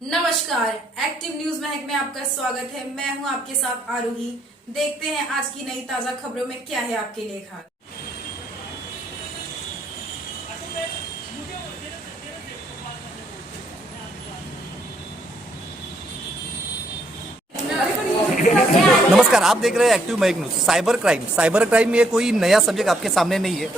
नमस्कार, active news महक में आपका स्वागत है। मैं हूं आपके साथ आरोही। देखते हैं आज की नई ताजा खबरों में क्या है आपके लिए खास। नमस्कार, आप देख रहे हैं एक्टिव महक न्यूज। साइबर क्राइम ये कोई नया सब्जेक्ट आपके सामने नहीं है।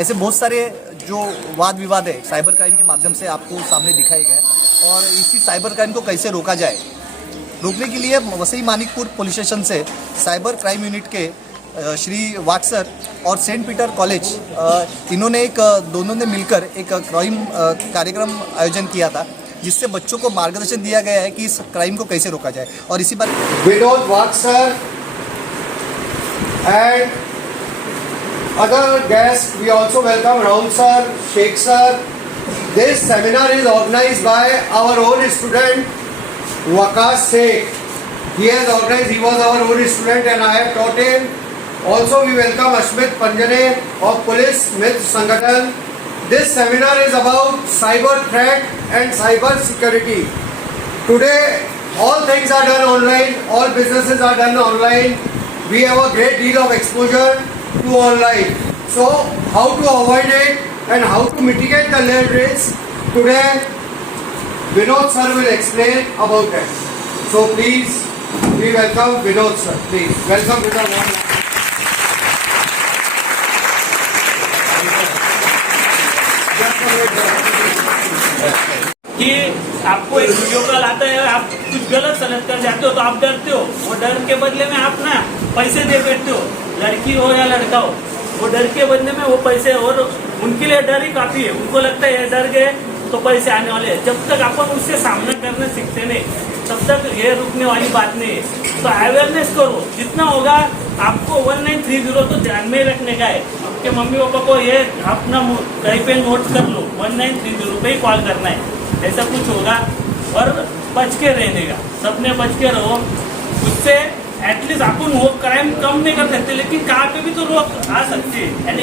ऐसे बहुत सारे जो वाद विवाद है साइबर क्राइम के माध्यम से आपको सामने दिखाए गए और इसी साइबर क्राइम को कैसे रोका जाए, रोकने के लिए वसई मानिकपुर पुलिस स्टेशन से साइबर क्राइम यूनिट के श्री वाटसर और सेंट पीटर कॉलेज इन्होंने दोनों ने मिलकर एक क्राइम कार्यक्रम आयोजन किया था, जिससे बच्चों को मार्गदर्शन दिया गया है कि इस क्राइम को कैसे रोका जाए। और इसी बात विनोद वाटसर and other guests, we also welcome Raul sir, Sheikh sir. This seminar is organized by our own student Waqas Sheikh. He has organized, he was our own student and I have taught him. Also we welcome Ashmit Panjane of Police Mitra Sangathan. This seminar is about cyber threat and cyber security. Today all things are done online, all businesses are done online. We have a great deal of exposure to online. So how to avoid it and how to mitigate the risks, today Vinod sir will explain about it. So please we welcome Vinod sir. Please welcome Vinod. कि आपको एक video call आता है, आप कुछ गलत select कर जाते हो तो आप डरते हो। वो डर के बदले में आप ना पैसे दे बैठते हो, लड़की हो या लड़का हो, वो डर के बदले में वो पैसे, और उनके लिए डर ही काफी है। उनको लगता है ये डर गए तो पैसे आने वाले हैं। जब तक अपन उससे सामना करना सीखते नहीं तब तक ये रुकने वाली बात नहीं है। तो अवेयरनेस करो जितना होगा। आपको 1930 तो ध्यान में रखने का है। आपके मम्मी पापा को ये अपना कहीं पे नोट कर लो, 1930 पे ही कॉल करना है। ऐसा कुछ होगा और बच के रहने का, सबने बच के रहो। उससे एटलीस्ट अपन वो क्राइम कम नहीं कर सकते, लेकिन कहाँ पे भी तो रोक आ सकती है। यानी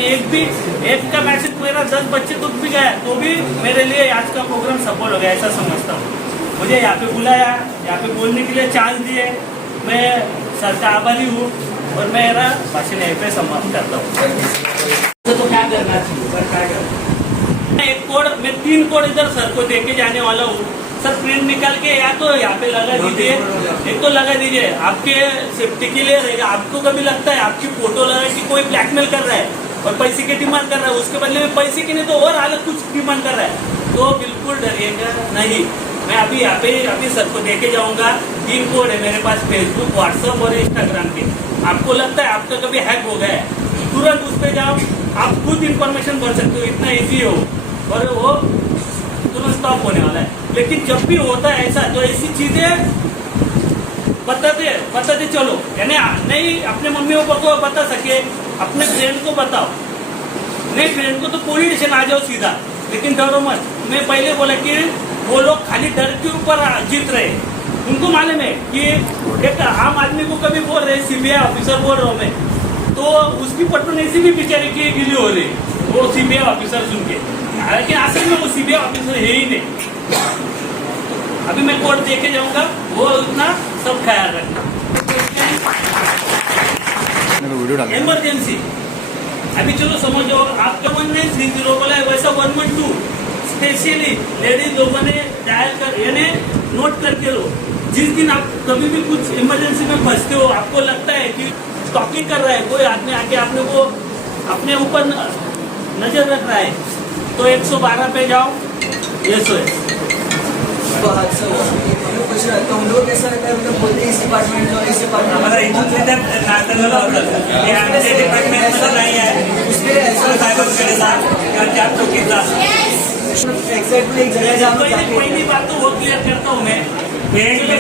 एक का मैसेज मेरा 10 बच्चे दुख भी गया तो भी मेरे लिए आज का प्रोग्राम सफल हो गया, ऐसा समझता हूँ। मुझे यहाँ पे बुलाया, यहाँ पे बोलने के लिए चांस दिए, मैं सर का आभारी हूँ और मैं मेरा भाषण यहीं पे समाप्त करता हूँ। तो क्या करना चाहिए? मैं 3 कोड इधर सर को देके जाने वाला हूँ। सर प्रिंट निकाल के या तो यहाँ पे लगा दीजिए, एक तो लगा दीजिए, आपके सेफ्टी के लिए रहेगा। आपको कभी लगता है आपकी फोटो लगा कि कोई ब्लैकमेल कर रहा है और पैसे की डिमांड कर रहा है, उसके बदले में पैसे की नहीं तो और अलग कुछ डिमांड कर रहा है, तो बिल्कुल डरिएगा नहीं। मैं अभी यहाँ पे अभी सर को देके जाऊंगा। 3 कोड है मेरे पास, फेसबुक, व्हाट्सएप और इंस्टाग्राम के। आपको लगता है आपका कभी हैक हो गया है, तुरंत उस पर जाओ, आप खुद इन्फॉर्मेशन भर सकते हो, इतना ईजी हो और वो तुरंत स्टॉप होने वाला है। लेकिन जब भी होता है ऐसा तो ऐसी चीजें बताते चलो, यानी नहीं अपने मम्मी पापा को बता सके, अपने फ्रेंड को बताओ। नहीं फ्रेंड को तो पुलिस स्टेशन आ जाओ सीधा, लेकिन डरो मत। मैं पहले बोला कि वो लोग खाली डर के ऊपर जीत रहे। उनको मालूम है कि एक आम आदमी को कभी बोल रहे सीबीआई ऑफिसर बोल रहा हूँ मैं, तो उसकी पटोनेसी भी बेचारे की गिली हो रही, वो सीबीआई ऑफिसर सुन के। लेकिन असल में वो सीबीआई ऑफिसर है ही नहीं। अभी मैं कोर्ट देके जाऊंगा, वो उतना सब ख्याल रखना। इमरजेंसी अभी चलो समझो, आपका 1930 बोला है, वैसा 112 स्पेशली लेडीज लोगों ने डायल कर यानी नोट करके लो। जिस दिन आप कभी भी कुछ इमरजेंसी में फंसते हो, आपको लगता है कि स्टॉकिंग कर रहा है कोई आदमी आके आपने को अपने ऊपर नजर रख रहा है, तो 112 पे जाओ। SOS हादसा हुआ कुछ रहता हूँ, लोग ऐसा रहता है, मतलब बोलते हैं इस डिपार्टमेंट जो इस डिपार्टमेंट हमारा डिपार्टमेंट नहीं है, उसके लिए ऐसा एग्जैक्टली एक जगह जहाँ पर जाके पहली बात तो वो क्लियर करता हूँ मैं।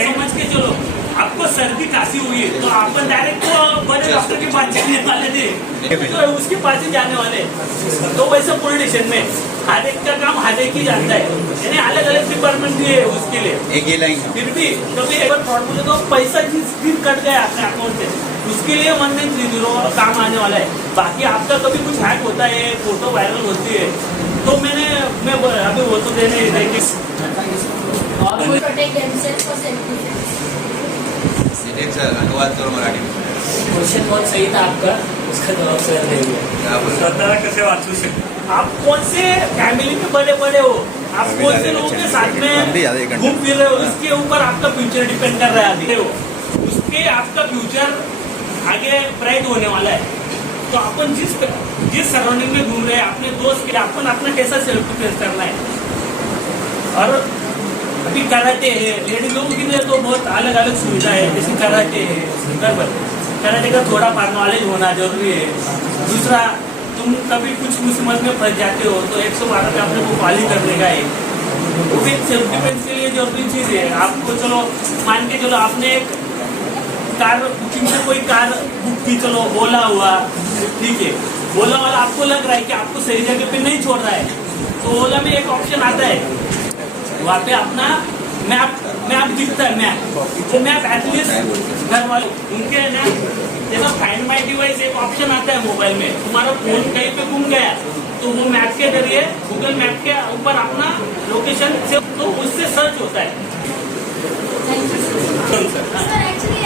समझ के चलो, आपको सर्दी खांसी हुई है तो अपन डायरेक्ट तो बड़े डॉक्टर के पास जाने वाले थे, तो उसके पास ही जाने वाले। तो वैसे पुलिस स्टेशन में हर एक का काम हर एक ही जानता है, यानी अलग अलग डिपार्टमेंट भी है उसके लिए। एक ही लाइन फिर भी कभी एक बार फ्रॉड बोले तो पैसा जिस दिन कट गया अपने अकाउंट से, उसके लिए 1930 काम आने वाला है। बाकी आपका कभी कुछ हैक होता है, फोटो वायरल होती है, तो मैं अभी वो तो देने protect themselves for self-defense. Sir अनुवाद करो मराठी में. क्वेश्चन बहुत सही था आपका, उसका जवाब सर नहीं है. क्या बोल स्वतःला कसे वाचू शकता. आप कौन से फैमिली में बड़े बड़े हो, आप कौन से लोगों के साथ में घूम फिर रहे हो, इसके ऊपर आपका फ्यूचर डिपेंड कर रहा है. अभी उसके आपका फ्यूचर आगे ब्राइट होने वाला है. तो अपन जिस सराउंडिंग में घूम रहे हैं, अपने दोस्त के अपन अपना कैसा सेल्फ डिफेंस करना है. और अभी कराटे है, लेडीज लोगों के लिए तो बहुत अलग अलग सुविधा है. जैसे कराटे है, बराबर, कराटे का थोड़ा नॉलेज होना जरूरी है. दूसरा, तुम कभी कुछ मुसीबत में फंस जाते हो तो 112 पे अपने को कॉल ही करने का है. वो भी सेल्फ डिफेंस के लिए जरूरी चीज है. आपको चलो मान के चलो आपने एक कार बुकिंग से कोई कार बुक की, चलो ओला हुआ, ठीक है, ओला वाला आपको लग रहा है कि आपको सही जगह पे नहीं छोड़ रहा है, तो ओला में एक ऑप्शन आता है, वहाँ पे अपना मैप दिखता है. मैप एटलीस्ट घर वालों उनके है ना, जैसा फाइंड माई डिवाइस एक ऑप्शन आता है मोबाइल में. तुम्हारा फोन कहीं पे घूम गया तो वो मैप के जरिए, गूगल मैप के ऊपर अपना लोकेशन से, तो उससे सर्च होता है. Sir, actually,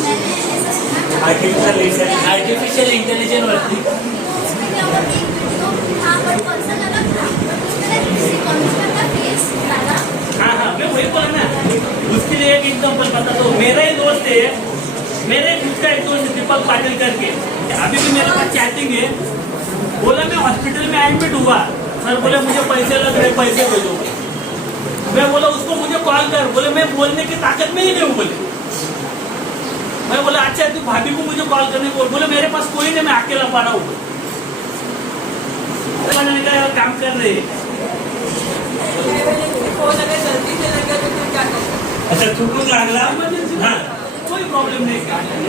मैंने ऐसा सुना था आर्टिफिशियल इंटेलिजेंस वरती उसमें क्या हुआ कि एक वीडियो था बट पर्सन अलग था, उसमें किसी कॉन्स्टेबल का फेस डाला. हाँ, मैं वही बोला ना. उसके लिए एक एग्जाम्पल बता दो. मेरा ही दोस्त है, मेरे खुद का एक दोस्त दीपक पाटिल करके, अभी भी मेरे पास चैटिंग है. बोला मैं हॉस्पिटल में एडमिट हुआ, सर बोले मुझे पैसे लग रहे, पैसे भेजो. मैं बोला उसको मुझे कॉल कर, बोले मैं बोलने की ताकत में ही नहीं हूँ. बोले मैं बोला अच्छा तू भाभी को मुझे कॉल करने बोल. बोले मेरे पास कोई नहीं, मैं अकेला पा रहा हूँ. बनाने का काम कर रहे हैं. अच्छा चुकून लागला, हाँ कोई प्रॉब्लम नहीं,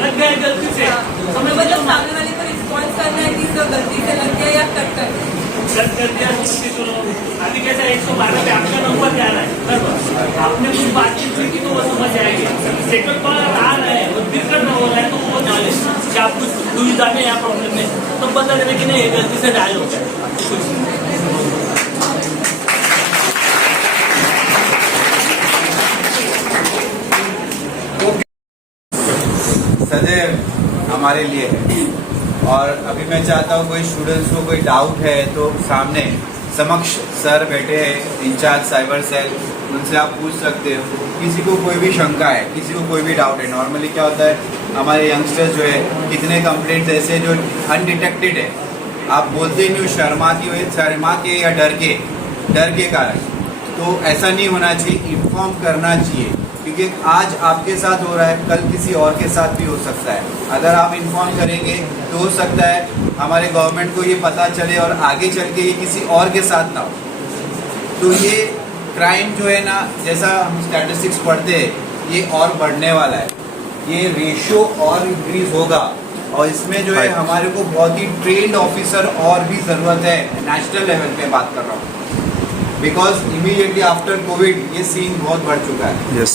लग गया गलती से. हमें मतलब सामने वाले को रिस्पॉन्स करना है कि इसको गलती से लग गया या कट कर दिया. चलो अभी कैसा 112 पे आपका नंबर जा रहा है, बराबर, आपने कुछ बातचीत की तो वो समझ आएगी. सेकंड कॉल आ रहा है, वो दिक्कत न हो रहा है, तो वो नॉलेज कि आप कुछ दुविधा में या प्रॉब्लम में, तो पता चले कि नहीं गलती से डायल हो गया. सदैव हमारे लिए है. और अभी मैं चाहता हूँ कोई स्टूडेंट्स को कोई डाउट है तो सामने समक्ष सर बैठे हैं, इंचार्ज साइबर सेल, उनसे आप पूछ सकते हो. किसी को कोई भी शंका है, किसी को कोई भी डाउट है. नॉर्मली क्या होता है, हमारे यंगस्टर्स जो है, कितने कंप्लेंट्स ऐसे जो अनडिटेक्टेड है, आप बोलते नहीं हो शर्मा के या डर के कारण. तो ऐसा नहीं होना चाहिए, इन्फॉर्म करना चाहिए, क्योंकि आज आपके साथ हो रहा है, कल किसी और के साथ भी हो सकता है. अगर आप इन्फॉर्म करेंगे तो हो सकता है हमारे गवर्नमेंट को ये पता चले और आगे चल के ये किसी और के साथ ना हो. तो ये क्राइम जो है ना, जैसा हम स्टैटिस्टिक्स पढ़ते हैं, ये और बढ़ने वाला है. ये रेशियो और इंक्रीज होगा. और इसमें जो है हमारे को बहुत ही ट्रेंड ऑफिसर और भी ज़रूरत है. नेशनल लेवल पे बात कर रहा हूँ, बिकॉज इमीडिएटली आफ्टर कोविड ये सीन बहुत बढ़ चुका है. यस,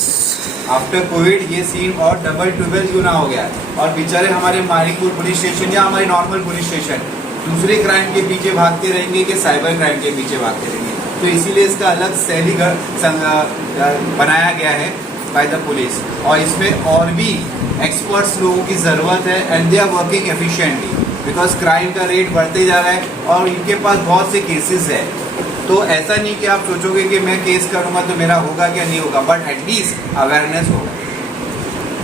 आफ्टर कोविड ये सीन और डबल ट्रिपल गुना हो गया है. और बेचारे हमारे मानिकपुर पुलिस स्टेशन या हमारे नॉर्मल पुलिस स्टेशन दूसरे क्राइम के पीछे भागते रहेंगे कि साइबर क्राइम के पीछे भागते रहेंगे. तो इसीलिए इसका अलग सेल बनाया गया है बाय द पुलिस. और इसमें और भी एक्सपर्ट्स लोगों की ज़रूरत है, and they are working efficiently, because crime का रेट बढ़ते जा रहा है और इनके पास बहुत से केसेस है. तो ऐसा नहीं कि आप सोचोगे कि मैं केस करूंगा तो मेरा होगा क्या, नहीं होगा, बट एटलीस्ट अवेयरनेस होगा.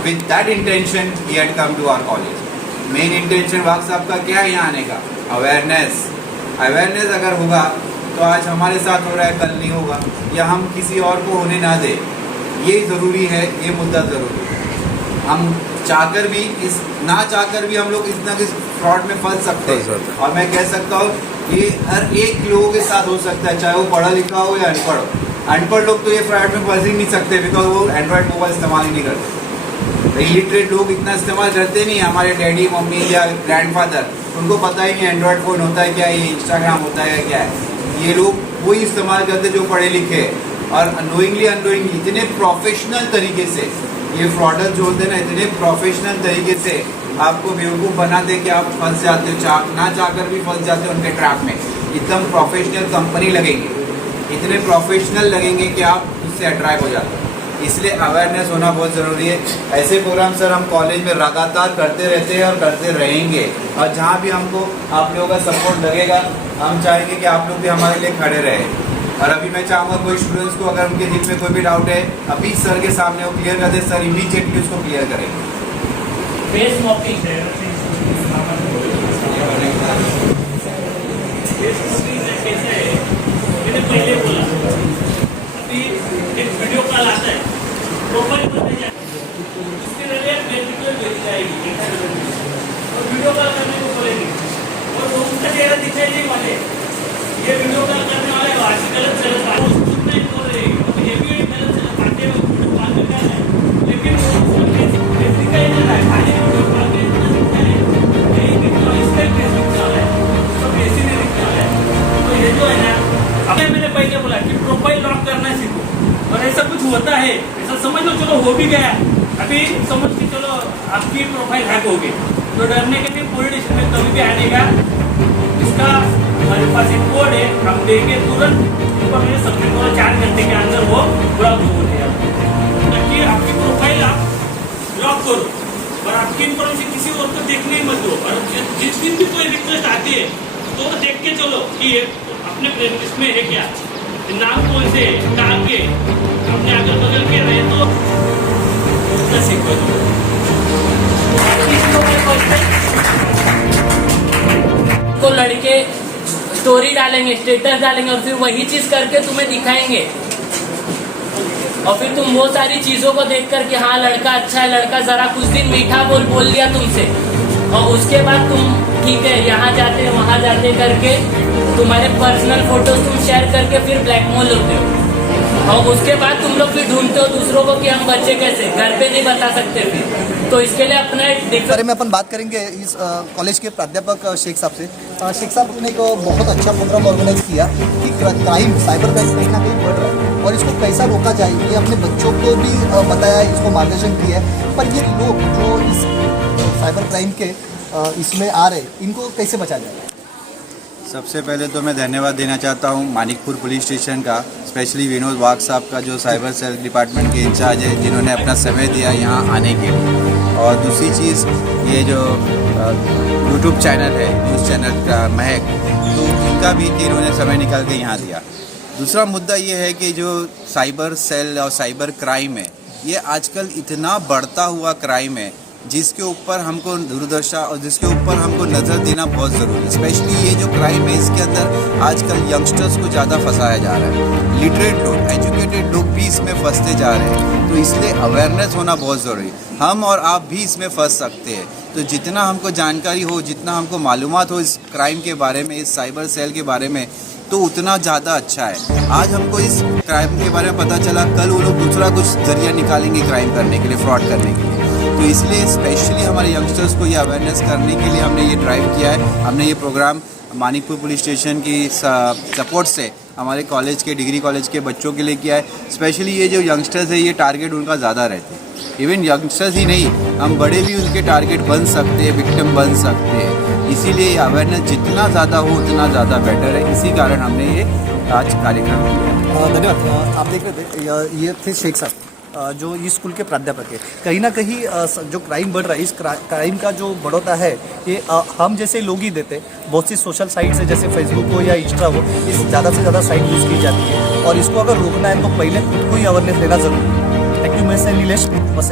With that intention he had come to our college. Main intention वाक साहब का क्या है यहाँ आने का? अवेयरनेस. अवेयरनेस अगर होगा तो आज हमारे साथ हो रहा है, कल नहीं होगा, या हम किसी और को होने ना दे. ये ज़रूरी है, ये मुद्दा ज़रूरी है. हम चाहकर भी ना चाहकर भी हम लोग इतना किस फ्रॉड में फंस सकते हैं. और मैं कह सकता हूँ ये हर एक लोगों के साथ हो सकता है, चाहे वो पढ़ा लिखा हो या अनपढ़ हो. अनपढ़ लोग तो ये फ्रॉड में फंस ही नहीं सकते, बिकॉज वो एंड्रॉयड मोबाइल इस्तेमाल ही नहीं करते. इलिटरेट लोग इतना इस्तेमाल करते नहीं. हमारे डैडी मम्मी या ग्रैंडफादर, उनको पता ही नहीं एंड्रॉयड फ़ोन होता है क्या, ये इंस्टाग्राम होता है क्या है. ये लोग वही इस्तेमाल करते जो पढ़े लिखे हैं. और अनोइंगली इतने प्रोफेशनल तरीके से ये फ्रॉडर जो होते हैं ना, इतने प्रोफेशनल तरीके से आपको बेवकूफ़ बनाते कि आप फंस जाते हो, ना चाहकर भी फंस जाते हो उनके ट्रैप में. एकदम प्रोफेशनल कंपनी लगेगी, इतने प्रोफेशनल लगेंगे कि आप उससे अट्रैक्ट हो जाते हैं। इसलिए अवेयरनेस होना बहुत ज़रूरी है। ऐसे प्रोग्राम सर हम कॉलेज में लगातार करते रहते हैं और करते रहेंगे, और जहाँ भी हमको आप लोगों का सपोर्ट लगेगा हम चाहेंगे कि आप लोग भी हमारे लिए खड़े रहें। और अभी मैं चाहूँगा कोई स्टूडेंट्स को अगर उनके दिल में कोई भी डाउट है अभी सर के सामने वो क्लियर कर दे, सर इमीडिएटली उसको क्लियर करेंगे। फेस मॉकिंग है, कैसे है मैंने पहले बोला, अभी एक वीडियो कॉल आता है, प्रोफाइल बनने जाए उसके लिए डिटेल भेजी जाएगी और वीडियो कॉल करने को बोलेगी और वो उनका चेहरा दिखाई नहीं वाले, ये वीडियो कॉल करने वाले आज गलत चलत नहीं बोल रहे, ये भी गलत चलत पाते हैं वीडियो कॉल करना है, लेकिन वो दिखाई नहीं रहा है, खाली वीडियो कॉल में इतना दिखता है यही दिखता है, इसका फेस दिखता है, उसका फेस ही नहीं दिखता है। तो ये जो है ना, अभी मैंने पहले बोला कि प्रोफाइल लॉक करना सीखो, और ऐसा कुछ होता है, ऐसा समझ लो चलो हो भी गया, अभी समझ के चलो आपकी प्रोफाइल हैक हो गई, तो डरने के लिए पुलिस स्टेशन में कभी भी आने का, इसका हमारे पास एक कोड है, हम देंगे तुरंत इन्फॉर्मेशन सबमिट करो, 4 घंटे के अंदर वो ब्लॉक हो जाएगा। ताकि आपकी प्रोफाइल आप लॉक करो और आपकी इन्फॉर्मेशन किसी और को देखने ही मत दो, और जिस दिन भी कोई रिक्वेस्ट आती है तो देख के चलो कि ये अपने इसमें है क्या, नाम कौन से कहाँ के, अपने अगल बगल के रहे तो उसका सीखो। तो लड़के स्टोरी डालेंगे, स्टेटस डालेंगे और फिर वही चीज करके तुम्हें दिखाएंगे, और फिर तुम वो सारी चीजों को देख कर कि हाँ लड़का अच्छा है, लड़का जरा कुछ दिन मीठा बोल दिया तुमसे, और उसके बाद तुम ठीक है यहाँ जाते वहाँ जाते करके तुम्हारे पर्सनल फोटोज तुम शेयर करके फिर ब्लैकमेल होते हो, और उसके बाद तुम लोग फिर ढूंढते हो दूसरों को कि हम बच्चे कैसे घर पे नहीं बता सकते फिर, तो इसके लिए अपना एक बारे में अपन बात करेंगे इस कॉलेज के प्राध्यापक शेख साहब से। शेख साहब ने एक बहुत अच्छा प्रोग्राम ऑर्गेनाइज किया कि क्राइम, साइबर क्राइम कहीं ना कहीं बढ़ रहा है और इसको कैसा रोका जाए, ये अपने बच्चों को भी बताया, इसको मार्गदर्शन किया है। पर ये लोग जो इस साइबर क्राइम के इसमें आ रहे, इनको कैसे बचा जाए? सबसे पहले तो मैं धन्यवाद देना चाहता हूं मानिकपुर पुलिस स्टेशन का, स्पेशली विनोद वाघ साहब का जो साइबर सेल डिपार्टमेंट के इंचार्ज है, जिन्होंने अपना समय दिया यहाँ आने के लिए। और दूसरी चीज़ ये जो यूट्यूब चैनल है, न्यूज़ चैनल का महक, तो इनका भी कि इन्होंने समय निकाल के यहाँ दिया। दूसरा मुद्दा ये है कि जो साइबर सेल और साइबर क्राइम है, ये आजकल इतना बढ़ता हुआ क्राइम है जिसके ऊपर हमको दूरदर्शा और जिसके ऊपर हमको नज़र देना बहुत ज़रूरी है। स्पेशली ये जो क्राइम है इसके अंदर आजकल यंगस्टर्स को ज़्यादा फंसाया जा रहा है, लिटरेट लोग, एजुकेटेड लोग भी इसमें फंसते जा रहे हैं, तो इसलिए अवेयरनेस होना बहुत ज़रूरी है। हम और आप भी इसमें फंस सकते हैं, तो जितना हमको जानकारी हो, जितना हमको मालूमात हो इस क्राइम के बारे में, इस साइबर सेल के बारे में, तो उतना ज़्यादा अच्छा है। आज हमको इस क्राइम के बारे में पता चला, कल वो लोग दूसरा कुछ जरिया निकालेंगे क्राइम करने के लिए, फ्रॉड करने के लिए। तो इसलिए स्पेशली हमारे यंगस्टर्स को ये अवेयरनेस करने के लिए हमने ये ड्राइव किया है। हमने ये प्रोग्राम मानिकपुर पुलिस स्टेशन की सपोर्ट से हमारे कॉलेज के, डिग्री कॉलेज के बच्चों के लिए किया है। स्पेशली ये जो यंगस्टर्स है, ये टारगेट उनका ज़्यादा रहते हैं। इवन यंगस्टर्स ही नहीं, हम बड़े भी उनके टारगेट बन सकते हैं, विक्टिम बन सकते हैं। इसीलिए अवेयरनेस जितना ज़्यादा हो उतना ज़्यादा बेटर है। इसी कारण हमने ये आज कार्यक्रम किया। धन्यवाद। आप देख रहे थे, ये थे शेख साहब जो इस स्कूल के प्राध्यापक है। कहीं ना कहीं जो क्राइम बढ़ रहा है, इस क्राइम का जो बढ़ोता है ये हम जैसे लोग ही देते। बहुत सी सोशल साइट्स है, जैसे फेसबुक हो या इंस्टा हो, इस ज़्यादा से ज़्यादा साइट यूज़ की जाती है, और इसको अगर रोकना है तो पहले खुद को ही अवेयरनेस देना जरूरी है। एक्टिव में से नीलेश, बस